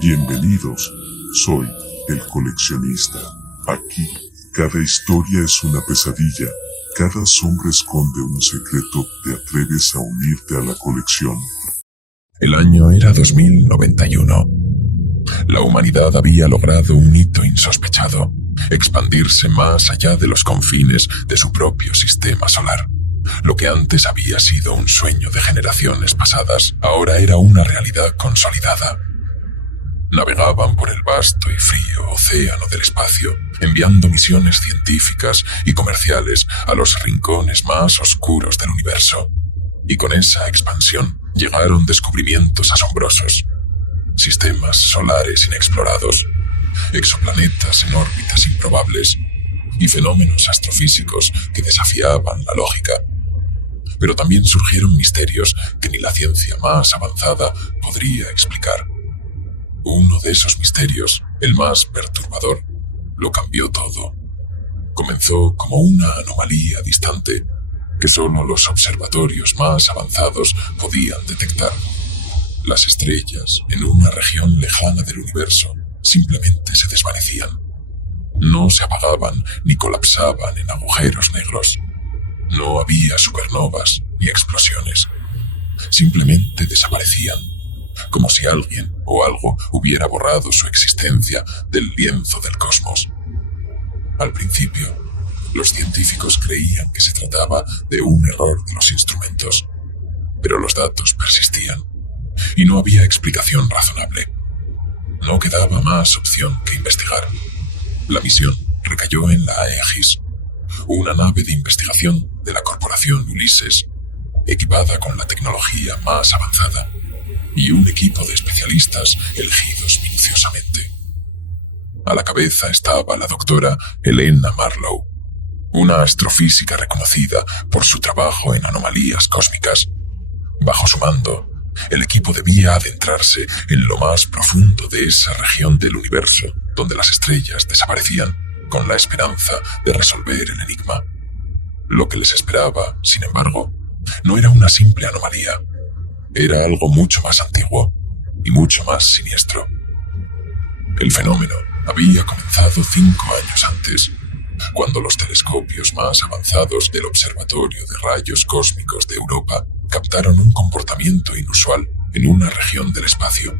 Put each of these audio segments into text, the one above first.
Bienvenidos, soy el coleccionista. Aquí, cada historia es una pesadilla, cada sombra esconde un secreto. ¿Te atreves a unirte a la colección? El año era 2091. La humanidad había logrado un hito insospechado, expandirse más allá de los confines de su propio sistema solar. Lo que antes había sido un sueño de generaciones pasadas, ahora era una realidad consolidada. Navegaban por el vasto y frío océano del espacio, enviando misiones científicas y comerciales a los rincones más oscuros del universo. Y con esa expansión llegaron descubrimientos asombrosos, sistemas solares inexplorados, exoplanetas en órbitas improbables y fenómenos astrofísicos que desafiaban la lógica. Pero también surgieron misterios que ni la ciencia más avanzada podría explicar. Uno de esos misterios, el más perturbador, lo cambió todo. Comenzó como una anomalía distante que solo los observatorios más avanzados podían detectar. Las estrellas en una región lejana del universo simplemente se desvanecían. No se apagaban ni colapsaban en agujeros negros. No había supernovas ni explosiones. Simplemente desaparecían, como si alguien o algo hubiera borrado su existencia del lienzo del cosmos. Al principio, los científicos creían que se trataba de un error de los instrumentos, pero los datos persistían y no había explicación razonable. No quedaba más opción que investigar. La misión recayó en la Aegis, una nave de investigación de la corporación Ulises, equipada con la tecnología más avanzada, y un equipo de especialistas elegidos minuciosamente. A la cabeza estaba la doctora Elena Marlowe, una astrofísica reconocida por su trabajo en anomalías cósmicas. Bajo su mando, el equipo debía adentrarse en lo más profundo de esa región del universo, donde las estrellas desaparecían, con la esperanza de resolver el enigma. Lo que les esperaba, sin embargo, no era una simple anomalía. Era algo mucho más antiguo y mucho más siniestro. El fenómeno había comenzado 5 años antes, cuando los telescopios más avanzados del Observatorio de Rayos Cósmicos de Europa captaron un comportamiento inusual en una región del espacio.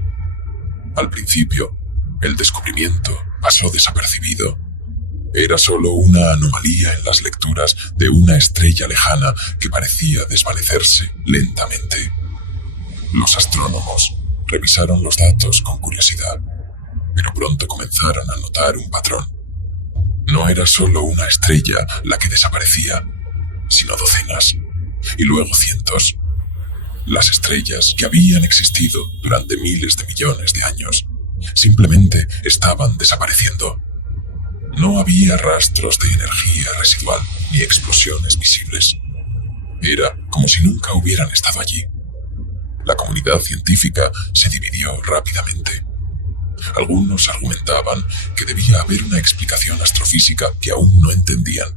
Al principio, el descubrimiento pasó desapercibido. Era solo una anomalía en las lecturas de una estrella lejana que parecía desvanecerse lentamente. Los astrónomos revisaron los datos con curiosidad, pero pronto comenzaron a notar un patrón. No era solo una estrella la que desaparecía, sino docenas, y luego cientos. Las estrellas que habían existido durante miles de millones de años simplemente estaban desapareciendo. No había rastros de energía residual ni explosiones visibles. Era como si nunca hubieran estado allí. La comunidad científica se dividió rápidamente. Algunos argumentaban que debía haber una explicación astrofísica que aún no entendían,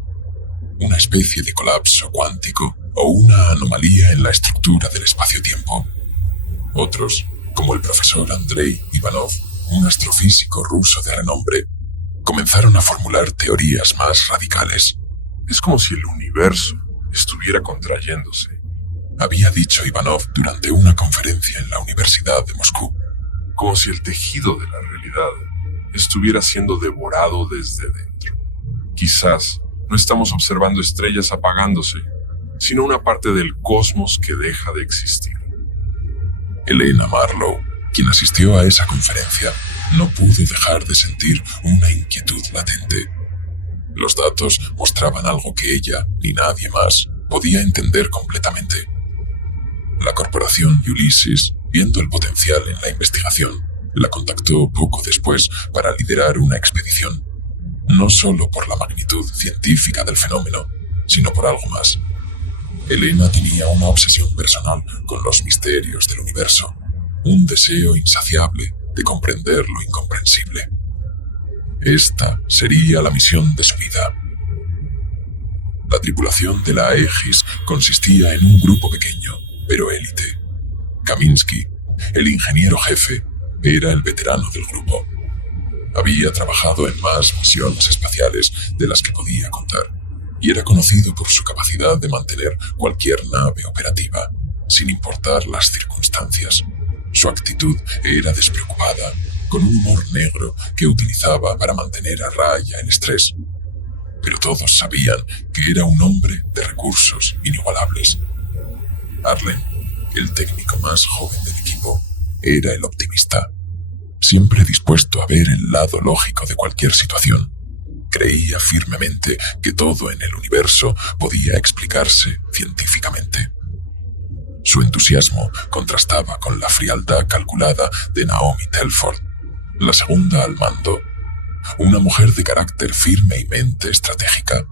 una especie de colapso cuántico o una anomalía en la estructura del espacio-tiempo. Otros, como el profesor Andrei Ivanov, un astrofísico ruso de renombre, comenzaron a formular teorías más radicales. Es como si el universo estuviera contrayéndose, había dicho Ivanov durante una conferencia en la Universidad de Moscú. Como si el tejido de la realidad estuviera siendo devorado desde dentro. Quizás no estamos observando estrellas apagándose, sino una parte del cosmos que deja de existir. Elena Marlowe, quien asistió a esa conferencia, no pudo dejar de sentir una inquietud latente. Los datos mostraban algo que ella, ni nadie más, podía entender completamente. La corporación Ulysses, viendo el potencial en la investigación, la contactó poco después para liderar una expedición, no solo por la magnitud científica del fenómeno, sino por algo más. Elena tenía una obsesión personal con los misterios del universo, un deseo insaciable de comprender lo incomprensible. Esta sería la misión de su vida. La tripulación de la Aegis consistía en un grupo pequeño, pero élite. Kaminsky, el ingeniero jefe, era el veterano del grupo. Había trabajado en más misiones espaciales de las que podía contar, y era conocido por su capacidad de mantener cualquier nave operativa, sin importar las circunstancias. Su actitud era despreocupada, con un humor negro que utilizaba para mantener a raya el estrés. Pero todos sabían que era un hombre de recursos inigualables. Arlen, el técnico más joven del equipo, era el optimista, siempre dispuesto a ver el lado lógico de cualquier situación. Creía firmemente que todo en el universo podía explicarse científicamente. Su entusiasmo contrastaba con la frialdad calculada de Naomi Telford, la segunda al mando, una mujer de carácter firme y mente estratégica.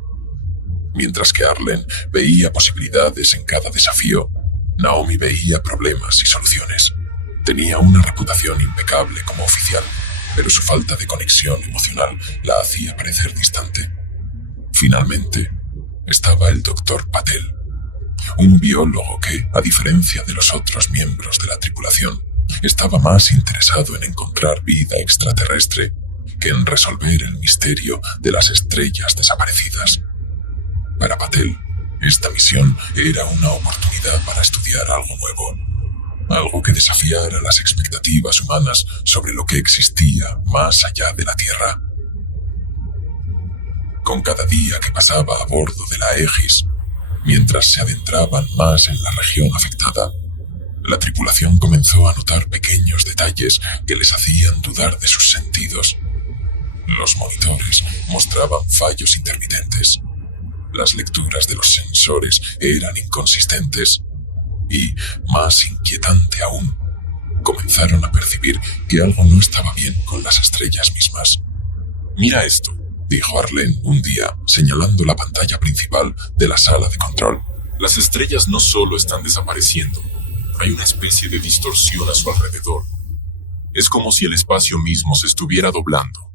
Mientras que Arlen veía posibilidades en cada desafío, Naomi veía problemas y soluciones. Tenía una reputación impecable como oficial, pero su falta de conexión emocional la hacía parecer distante. Finalmente, estaba el Dr. Patel, un biólogo que, a diferencia de los otros miembros de la tripulación, estaba más interesado en encontrar vida extraterrestre que en resolver el misterio de las estrellas desaparecidas. Para Patel, esta misión era una oportunidad para estudiar algo nuevo, algo que desafiara las expectativas humanas sobre lo que existía más allá de la Tierra. Con cada día que pasaba a bordo de la Aegis, mientras se adentraban más en la región afectada, la tripulación comenzó a notar pequeños detalles que les hacían dudar de sus sentidos. Los monitores mostraban fallos intermitentes, las lecturas de los sensores eran inconsistentes y, más inquietante aún, comenzaron a percibir que algo no estaba bien con las estrellas mismas. «Mira esto», dijo Arlen un día, señalando la pantalla principal de la sala de control. «Las estrellas no solo están desapareciendo, hay una especie de distorsión a su alrededor. Es como si el espacio mismo se estuviera doblando,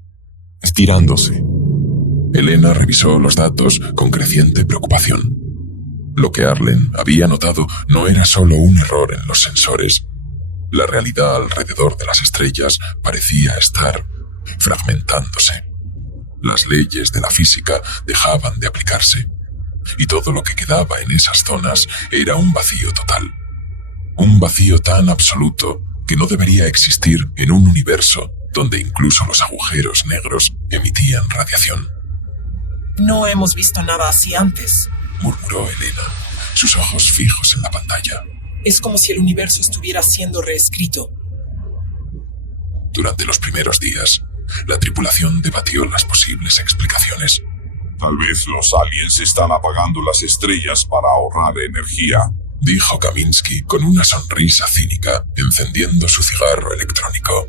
estirándose». Elena revisó los datos con creciente preocupación. Lo que Arlen había notado no era solo un error en los sensores. La realidad alrededor de las estrellas parecía estar fragmentándose. Las leyes de la física dejaban de aplicarse, y todo lo que quedaba en esas zonas era un vacío total. Un vacío tan absoluto que no debería existir en un universo donde incluso los agujeros negros emitían radiación. No hemos visto nada así antes, murmuró Elena, sus ojos fijos en la pantalla. Es como si el universo estuviera siendo reescrito. Durante los primeros días, la tripulación debatió las posibles explicaciones. Tal vez los aliens están apagando las estrellas para ahorrar energía, dijo Kaminsky con una sonrisa cínica, encendiendo su cigarro electrónico.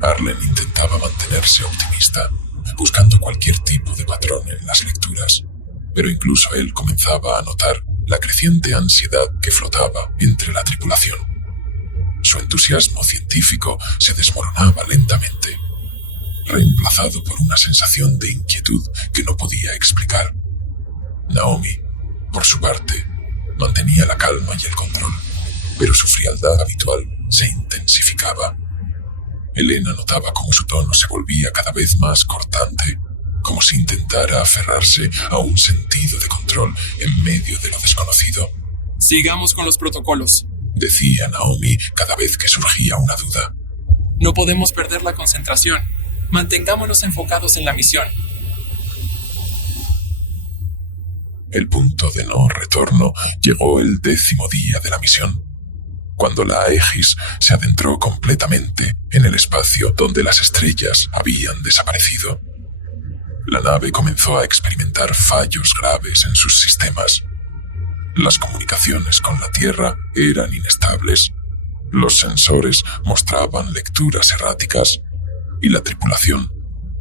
Arlen intentaba mantenerse optimista, buscando cualquier tipo de patrón en las lecturas, pero incluso él comenzaba a notar la creciente ansiedad que flotaba entre la tripulación. Su entusiasmo científico se desmoronaba lentamente, reemplazado por una sensación de inquietud que no podía explicar. Naomi, por su parte, mantenía la calma y el control, pero su frialdad habitual se intensificaba. Elena notaba cómo su tono se volvía cada vez más cortante, como si intentara aferrarse a un sentido de control en medio de lo desconocido. Sigamos con los protocolos, decía Naomi cada vez que surgía una duda. No podemos perder la concentración. Mantengámonos enfocados en la misión. El punto de no retorno llegó el 10º día de la misión, cuando la Aegis se adentró completamente en el espacio donde las estrellas habían desaparecido. La nave comenzó a experimentar fallos graves en sus sistemas. Las comunicaciones con la Tierra eran inestables, los sensores mostraban lecturas erráticas y la tripulación,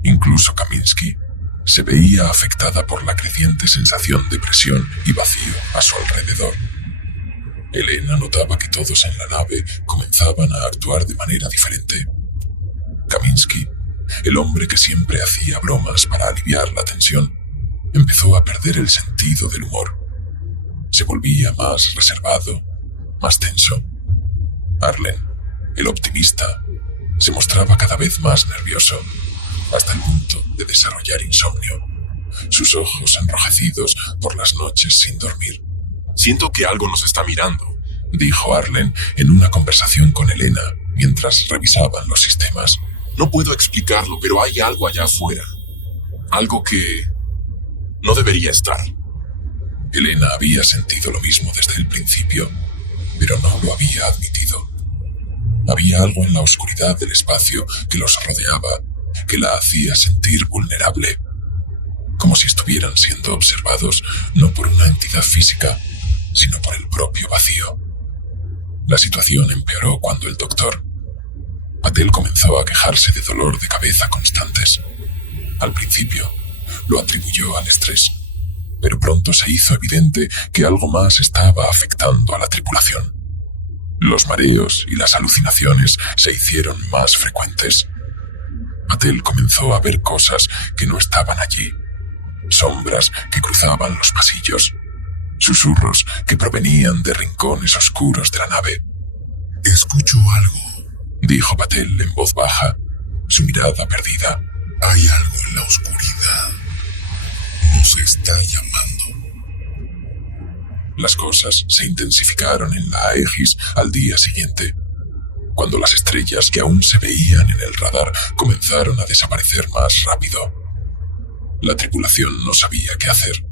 incluso Kaminsky, se veía afectada por la creciente sensación de presión y vacío a su alrededor. Elena notaba que todos en la nave comenzaban a actuar de manera diferente. Kaminsky, el hombre que siempre hacía bromas para aliviar la tensión, empezó a perder el sentido del humor. Se volvía más reservado, más tenso. Arlen, El optimista se mostraba cada vez más nervioso, hasta el punto de desarrollar insomnio, sus ojos enrojecidos por las noches sin dormir. Siento que algo nos está mirando, dijo Arlen en una conversación con Elena mientras revisaban los sistemas. No puedo explicarlo, pero hay algo allá afuera. Algo que no debería estar. Elena había sentido lo mismo desde el principio, pero no lo había admitido. Había algo en la oscuridad del espacio que los rodeaba, que la hacía sentir vulnerable, como si estuvieran siendo observados no por una entidad física, sino por el propio vacío. La situación empeoró cuando el doctor Patel comenzó a quejarse de dolor de cabeza constantes. Al principio, lo atribuyó al estrés, pero pronto se hizo evidente que algo más estaba afectando a la tripulación. Los mareos y las alucinaciones se hicieron más frecuentes. Patel comenzó a ver cosas que no estaban allí, sombras que cruzaban los pasillos, susurros que provenían de rincones oscuros de la nave. Escucho algo, dijo Patel en voz baja, su mirada perdida. Hay algo en la oscuridad. Nos está llamando. Las cosas se intensificaron en la Aegis al día siguiente, cuando las estrellas que aún se veían en el radar comenzaron a desaparecer más rápido. La tripulación no sabía qué hacer.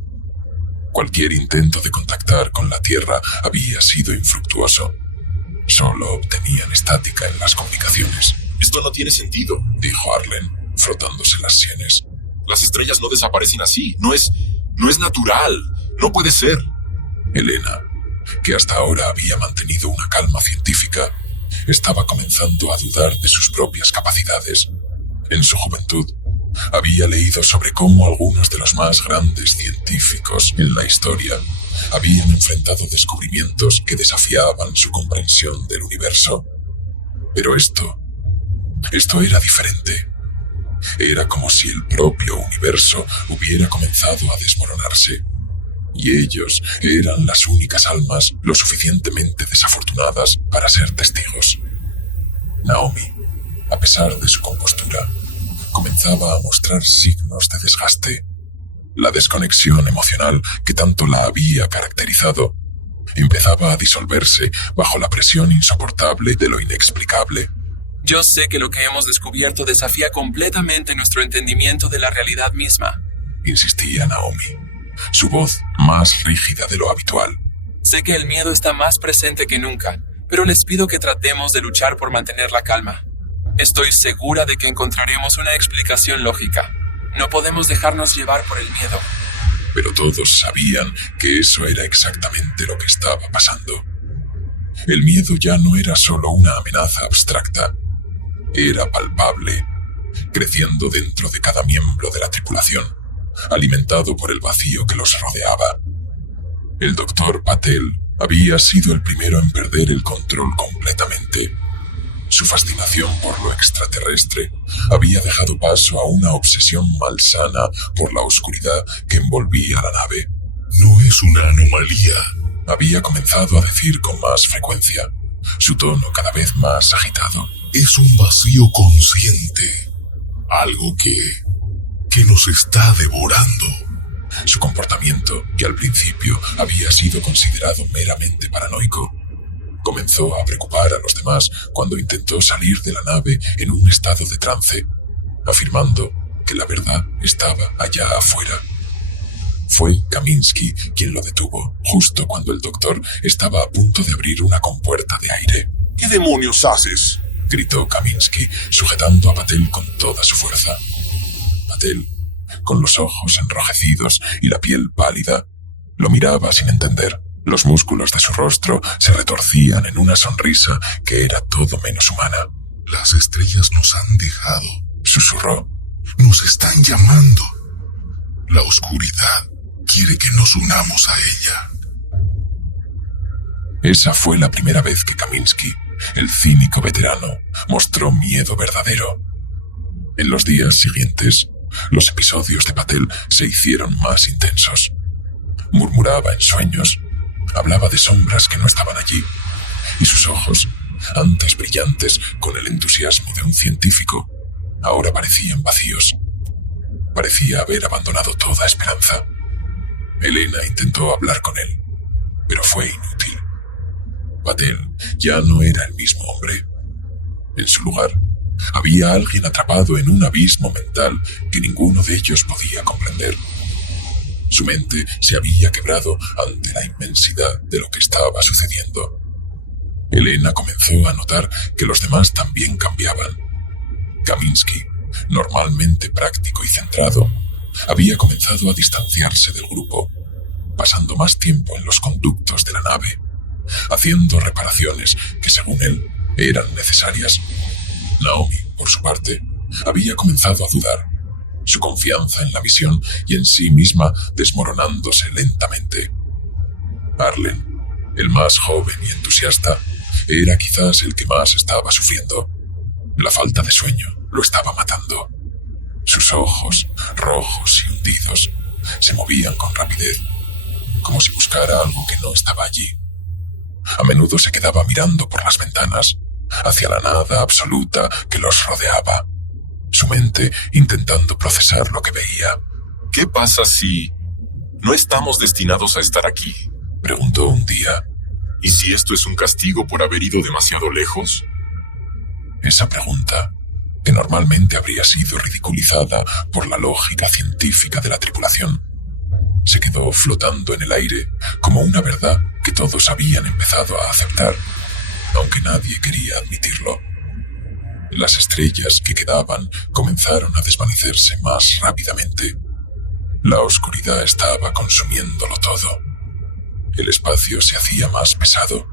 Cualquier intento de contactar con la Tierra había sido infructuoso. Solo obtenían estática en las comunicaciones. Esto no tiene sentido, dijo Arlen, frotándose las sienes. Las estrellas no desaparecen así. No es natural. No puede ser. Elena, que hasta ahora había mantenido una calma científica, estaba comenzando a dudar de sus propias capacidades. En su juventud, había leído sobre cómo algunos de los más grandes científicos en la historia habían enfrentado descubrimientos que desafiaban su comprensión del universo. Pero esto era diferente. Era como si el propio universo hubiera comenzado a desmoronarse, y ellos eran las únicas almas lo suficientemente desafortunadas para ser testigos. Naomi, a pesar de su compostura, comenzaba a mostrar signos de desgaste. La desconexión emocional que tanto la había caracterizado empezaba a disolverse bajo la presión insoportable de lo inexplicable. Yo sé que lo que hemos descubierto desafía completamente nuestro entendimiento de la realidad misma, insistía Naomi, su voz más rígida de lo habitual. Sé que el miedo está más presente que nunca, pero les pido que tratemos de luchar por mantener la calma. Estoy segura de que encontraremos una explicación lógica. No podemos dejarnos llevar por el miedo. Pero todos sabían que eso era exactamente lo que estaba pasando. El miedo ya no era solo una amenaza abstracta. Era palpable, creciendo dentro de cada miembro de la tripulación, alimentado por el vacío que los rodeaba. El doctor Patel había sido el primero en perder el control completamente. Su fascinación por lo extraterrestre había dejado paso a una obsesión malsana por la oscuridad que envolvía la nave. No es una anomalía, había comenzado a decir con más frecuencia, su tono cada vez más agitado. Es un vacío consciente, algo que nos está devorando. Su comportamiento, que al principio había sido considerado meramente paranoico, comenzó a preocupar a los demás cuando intentó salir de la nave en un estado de trance, afirmando que la verdad estaba allá afuera. Fue Kaminsky quien lo detuvo, justo cuando el doctor estaba a punto de abrir una compuerta de aire. ¿Qué demonios haces?, gritó Kaminsky, sujetando a Patel con toda su fuerza. Patel, con los ojos enrojecidos y la piel pálida, lo miraba sin entender. Los músculos de su rostro se retorcían en una sonrisa que era todo menos humana. Las estrellas nos han dejado, susurró. Nos están llamando. La oscuridad quiere que nos unamos a ella. Esa fue la primera vez que Kaminsky, el cínico veterano, mostró miedo verdadero. En los días siguientes, los episodios de Patel se hicieron más intensos. Murmuraba en sueños, hablaba de sombras que no estaban allí, y sus ojos antes brillantes con el entusiasmo de un científico, ahora parecían vacíos. Parecía haber abandonado toda esperanza. Elena intentó hablar con él, pero fue inútil. Patel ya no era el mismo hombre. En su lugar, había alguien atrapado en un abismo mental que ninguno de ellos podía comprender. Su mente se había quebrado ante la inmensidad de lo que estaba sucediendo. Elena comenzó a notar que los demás también cambiaban. Kaminsky, normalmente práctico y centrado, había comenzado a distanciarse del grupo, pasando más tiempo en los conductos de la nave, haciendo reparaciones que, según él, eran necesarias. Naomi, por su parte, había comenzado a dudar, su confianza en la misión y en sí misma desmoronándose lentamente. Arlen, el más joven y entusiasta, era quizás el que más estaba sufriendo. La falta de sueño lo estaba matando. Sus ojos, rojos y hundidos, se movían con rapidez, como si buscara algo que no estaba allí. A menudo se quedaba mirando por las ventanas, hacia la nada absoluta que los rodeaba, su mente intentando procesar lo que veía. ¿Qué pasa si no estamos destinados a estar aquí? Preguntó un día. ¿Y si esto es un castigo por haber ido demasiado lejos? Esa pregunta, que normalmente habría sido ridiculizada por la lógica científica de la tripulación, se quedó flotando en el aire como una verdad que todos habían empezado a aceptar, aunque nadie quería admitirlo. Las estrellas que quedaban comenzaron a desvanecerse más rápidamente. La oscuridad estaba consumiéndolo todo. El espacio se hacía más pesado,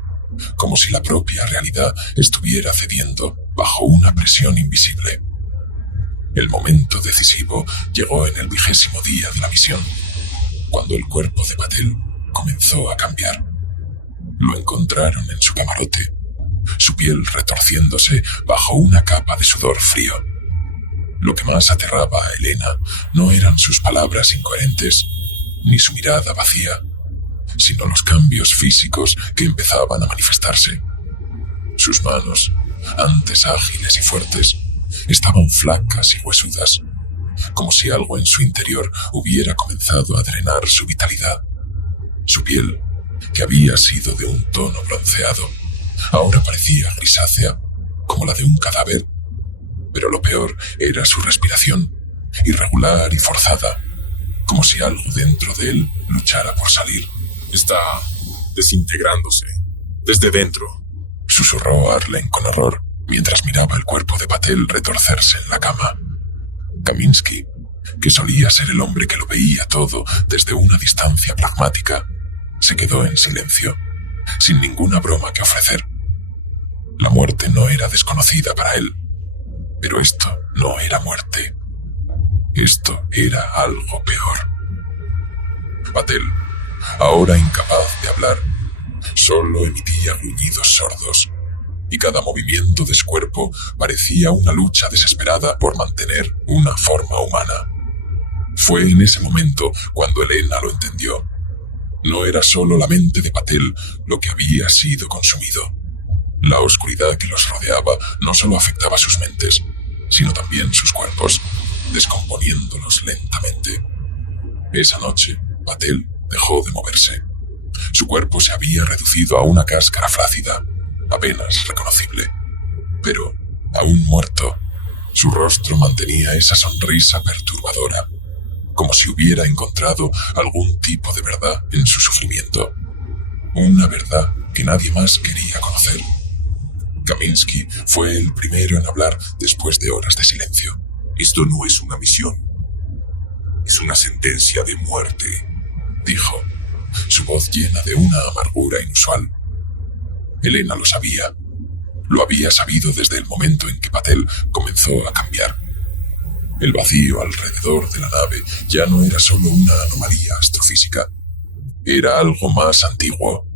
como si la propia realidad estuviera cediendo bajo una presión invisible. El momento decisivo llegó en el 20º día de la misión, cuando el cuerpo de Patel comenzó a cambiar. Lo encontraron en su camarote, su piel retorciéndose bajo una capa de sudor frío. Lo que más aterraba a Elena no eran sus palabras incoherentes, ni su mirada vacía, sino los cambios físicos que empezaban a manifestarse. Sus manos, antes ágiles y fuertes, estaban flacas y huesudas, como si algo en su interior hubiera comenzado a drenar su vitalidad. Su piel, que había sido de un tono bronceado, ahora parecía grisácea, como la de un cadáver. Pero lo peor era su respiración, irregular y forzada, como si algo dentro de él luchara por salir. Está desintegrándose desde dentro, susurró Arlen con horror, mientras miraba el cuerpo de Patel retorcerse en la cama. Kaminsky, que solía ser el hombre que lo veía todo desde una distancia pragmática, se quedó en silencio, sin ninguna broma que ofrecer. La muerte no era desconocida para él, pero esto no era muerte. Esto era algo peor. Patel, ahora incapaz de hablar, solo emitía gruñidos sordos, y cada movimiento de su cuerpo parecía una lucha desesperada por mantener una forma humana. Fue en ese momento cuando Elena lo entendió. No era solo la mente de Patel lo que había sido consumido. La oscuridad que los rodeaba no solo afectaba sus mentes, sino también sus cuerpos, descomponiéndolos lentamente. Esa noche, Patel dejó de moverse. Su cuerpo se había reducido a una cáscara flácida, apenas reconocible. Pero, aún muerto, su rostro mantenía esa sonrisa perturbadora, como si hubiera encontrado algún tipo de verdad en su sufrimiento. Una verdad que nadie más quería conocer. Kaminsky fue el primero en hablar después de horas de silencio. Esto no es una misión. Es una sentencia de muerte, dijo, su voz llena de una amargura inusual. Elena lo sabía. Lo había sabido desde el momento en que Patel comenzó a cambiar. El vacío alrededor de la nave ya no era solo una anomalía astrofísica. Era algo más antiguo,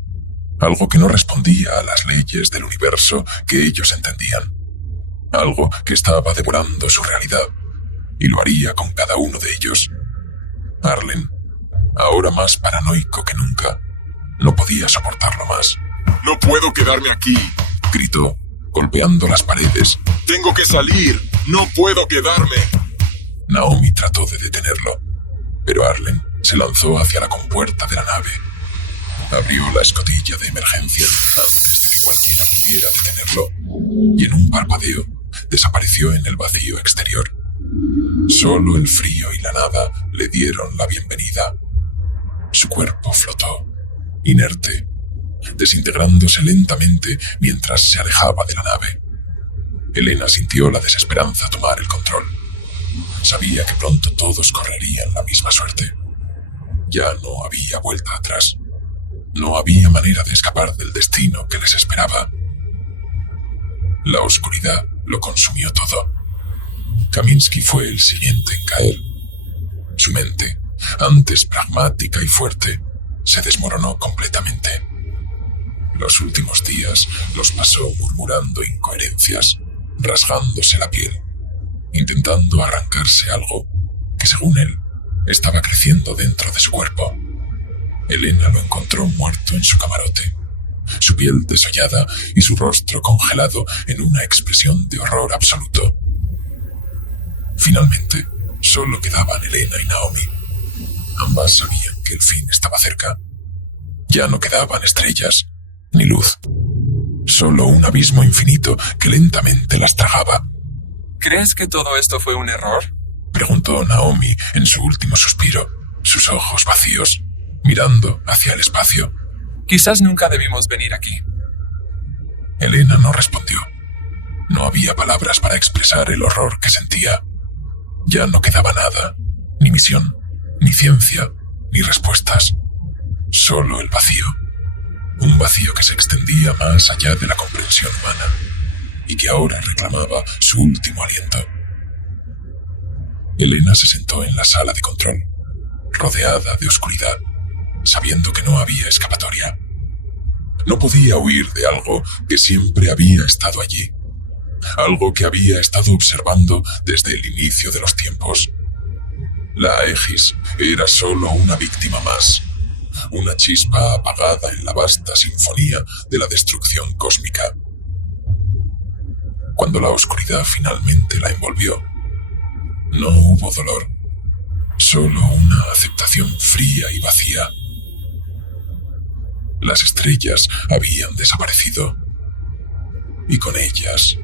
algo que no respondía a las leyes del universo que ellos entendían, algo que estaba devorando su realidad, y lo haría con cada uno de ellos. Arlen, ahora más paranoico que nunca, no podía soportarlo más. ¡No puedo quedarme aquí!, gritó, golpeando las paredes. ¡Tengo que salir! ¡No puedo quedarme! Naomi trató de detenerlo, pero Arlen se lanzó hacia la compuerta de la nave. Abrió la escotilla de emergencia antes de que cualquiera pudiera detenerlo, y en un parpadeo desapareció en el vacío exterior. Solo el frío y la nada le dieron la bienvenida. Su cuerpo flotó, inerte, desintegrándose lentamente mientras se alejaba de la nave. Elena sintió la desesperanza tomar el control. Sabía que pronto todos correrían la misma suerte. Ya no había vuelta atrás. No había manera de escapar del destino que les esperaba. La oscuridad lo consumió todo. Kaminsky fue el siguiente en caer. Su mente, antes pragmática y fuerte, se desmoronó completamente. Los últimos días los pasó murmurando incoherencias, rasgándose la piel, intentando arrancarse algo que, según él, estaba creciendo dentro de su cuerpo. Elena lo encontró muerto en su camarote, su piel desollada y su rostro congelado en una expresión de horror absoluto. Finalmente, solo quedaban Elena y Naomi. Ambas sabían que el fin estaba cerca. Ya no quedaban estrellas ni luz, solo un abismo infinito que lentamente las tragaba. ¿Crees que todo esto fue un error? Preguntó Naomi en su último suspiro, sus ojos vacíos, mirando hacia el espacio. Quizás nunca debimos venir aquí. Elena no respondió. No había palabras para expresar el horror que sentía. Ya no quedaba nada, ni misión, ni ciencia, ni respuestas. Solo el vacío. Un vacío que se extendía más allá de la comprensión humana y que ahora reclamaba su último aliento. Elena se sentó en la sala de control, rodeada de oscuridad, sabiendo que no había escapatoria. No podía huir de algo que siempre había estado allí, algo que había estado observando desde el inicio de los tiempos. La Aegis era solo una víctima más, una chispa apagada en la vasta sinfonía de la destrucción cósmica. Cuando la oscuridad finalmente la envolvió, no hubo dolor, solo una aceptación fría y vacía. Las estrellas habían desaparecido, y con ellas,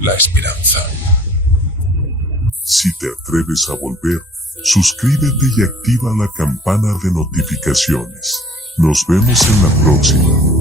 la esperanza. Si te atreves a volver, suscríbete y activa la campana de notificaciones. Nos vemos en la próxima.